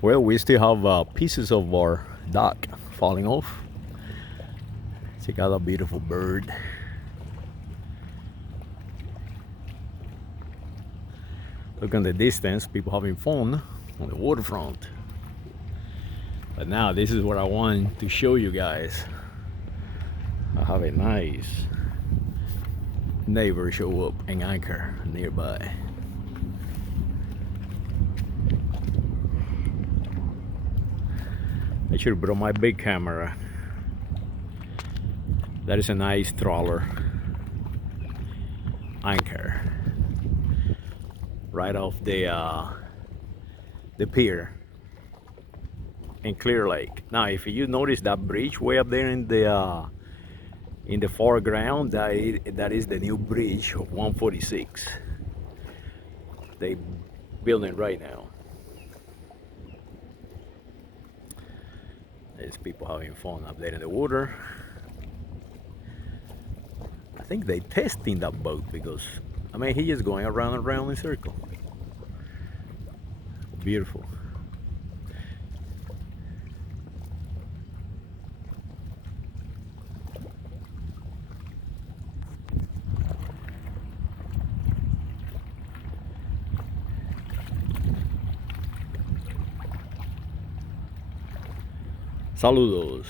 Well, we still have pieces of our dock falling off. Check out a beautiful bird. Look in the distance, people having fun on the waterfront. But now this is what I want to show you guys. I have a nice neighbor show up in Anchorage nearby. I should have brought my big camera. That is a nice trawler. Anchor. Right off the pier in Clear Lake. Now, if you notice that bridge way up there in the foreground, that is the new bridge of 146. They building right now. There's people having fun up there in the water. I think they testing that boat because I mean he is going around and around in a circle. Beautiful. Saludos.